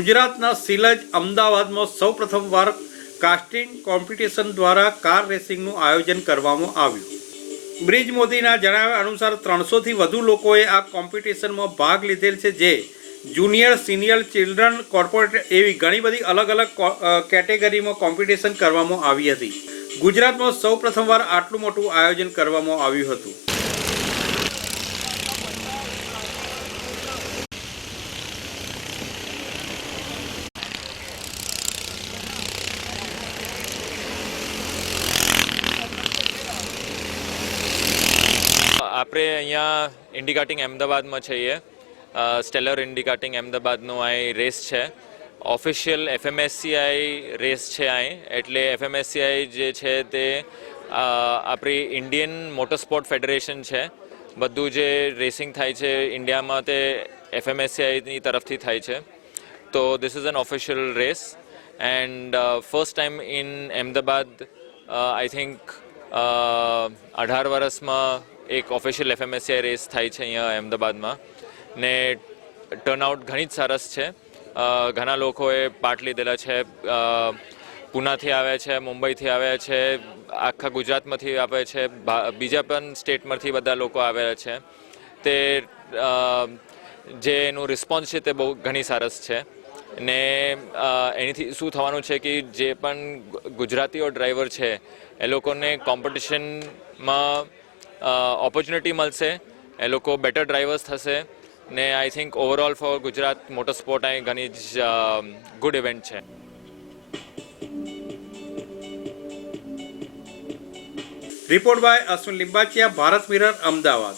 ગુજરાતના સિલજ અમદાવાદમાં સૌ પ્રથમવાર કાસ્ટિંગ કોમ્પિટિશન દ્વારા કાર રેસિંગનું આયોજન કરવામાં આવ્યું। બ્રિજ મોદીના જણાવ્યા અનુસાર 300થી વધુ લોકોએ આ કોમ્પિટિશનમાં ભાગ લીધેલ છે, જે જુનિયર, સિનિયર, ચિલ્ડ્રન, કોર્પોરેટ એવી ઘણી બધી અલગ અલગ કેટેગરીમાં કોમ્પિટિશન કરવામાં આવી હતી। ગુજરાતમાં સૌ પ્રથમવાર આટલું મોટું આયોજન કરવામાં આવ્યું હતું। આપણે અહીંયા ઇન્ડિકાટિંગ અમદાવાદમાં છીએ। સ્ટેલર ઇન્ડિકાટિંગ અમદાવાદનો આ રેસ છે। ઓફિશિયલ એફએમએસસીઆઈ રેસ છે અહીં, એટલે એફએમએસસીઆઈ જે છે તે આપણી ઇન્ડિયન મોટરસ્પોર્ટ ફેડરેશન છે। બધું જે રેસિંગ થાય છે ઇન્ડિયામાં તે એફએમએસસીઆઈની તરફથી થાય છે। તો this is an official race and first time in Ahmedabad I think 18 વર્ષમાં એક ઓફિશિયલ એફએમએસસીઆઈ રેસ થાય છે અહીંયા અમદાવાદમાં ને ટર્નઆઉટ ઘણી જ સરસ છે। ઘણા લોકોએ પાર્ટ લીધેલા છે। પૂનાથી આવ્યા છે, મુંબઈથી આવ્યા છે, આખા ગુજરાતમાંથી આવે છે, બીજા પણ સ્ટેટમાંથી બધા લોકો આવેલા છે। તે જે એનું રિસ્પોન્સ છે તે બહુ ઘણી સરસ છે ને એનાથી શું થવાનું છે કે જે પણ ગુજરાતીઓ ડ્રાઈવર છે એ લોકોને કોમ્પિટિશનમાં ઓપોર્ચ્યુનિટી મળશે, એ લોકો બેટર ડ્રાઈવર્સ થશે ને I think overall for Gujarat motor sport અહીં ઘણી જ ગુડ ઇવેન્ટ છે। Report by Ashwin Limbachiya, Bharat mirror, Ahmedabad.